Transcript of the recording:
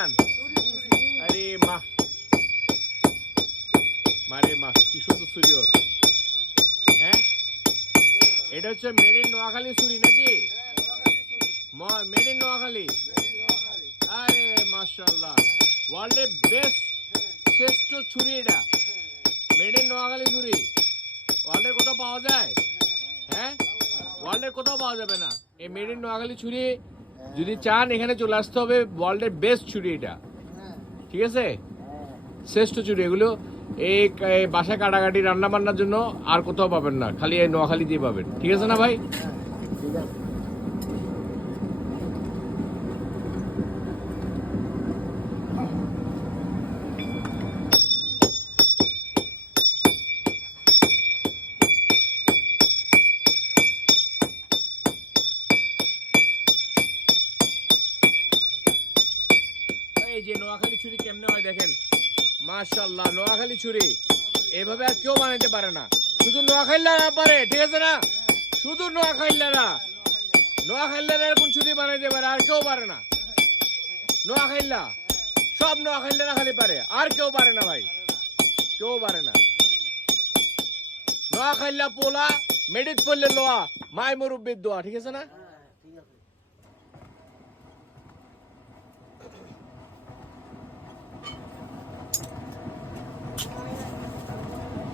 বানান? আরে মা, মারে মা, কি সুন্দর ছুরি ওর। হ্যাঁ, এটা হচ্ছে মেড ইন নোয়াখালী ছুরি নাকি? Made in Noakhali. আরে মাশাআল্লাহ, ওয়ার্ল্ডের বেস্ট শ্রেষ্ঠ ছুরি এটা, মেড ইন নোয়াখালী ছুরি। ওয়ার্ল্ডের কোথাও পাওয়া যায়? হ্যাঁ, ওয়ার্ল্ডের কোথাও পাওয়া যাবে না এই মেড ইন নোয়াখালী ছুরি। যদি চান এখানে চলে আসতে হবে, ওয়ার্ল্ডের বেস্ট ছুরি এটা, ঠিক আছে? শ্রেষ্ঠ ছুরি এগুলো। এই বাসা কাটাকাটি রান্না বান্নার জন্য আর কোথাও পাবেন না, খালি এই নোয়াখালী দিয়ে পাবেন, ঠিক আছে না ভাই? এই যে নোয়াখালী ছুরি কেমনে হয় দেখেন, মাশাআল্লাহ। নোয়াখালী ছুরি এভাবে আর কেউ বানাইতে পারে না, শুধু নোয়াখালীরা পারে, ঠিক আছে না? শুধু নোয়াখালীরা, নোয়াখালীরা এরকম ছুরি বানাইতে পারে, আর কেউ পারে না। নোয়াখালীরা, সব নোয়াখালীরা খালি পারে, আর কেউ পারে না ভাই, কেউ পারে না। নোয়াখালীরা পোলা মেডিত পড়লে লোয়া, মাই মুরব্বির দোয়া, ঠিক আছে না?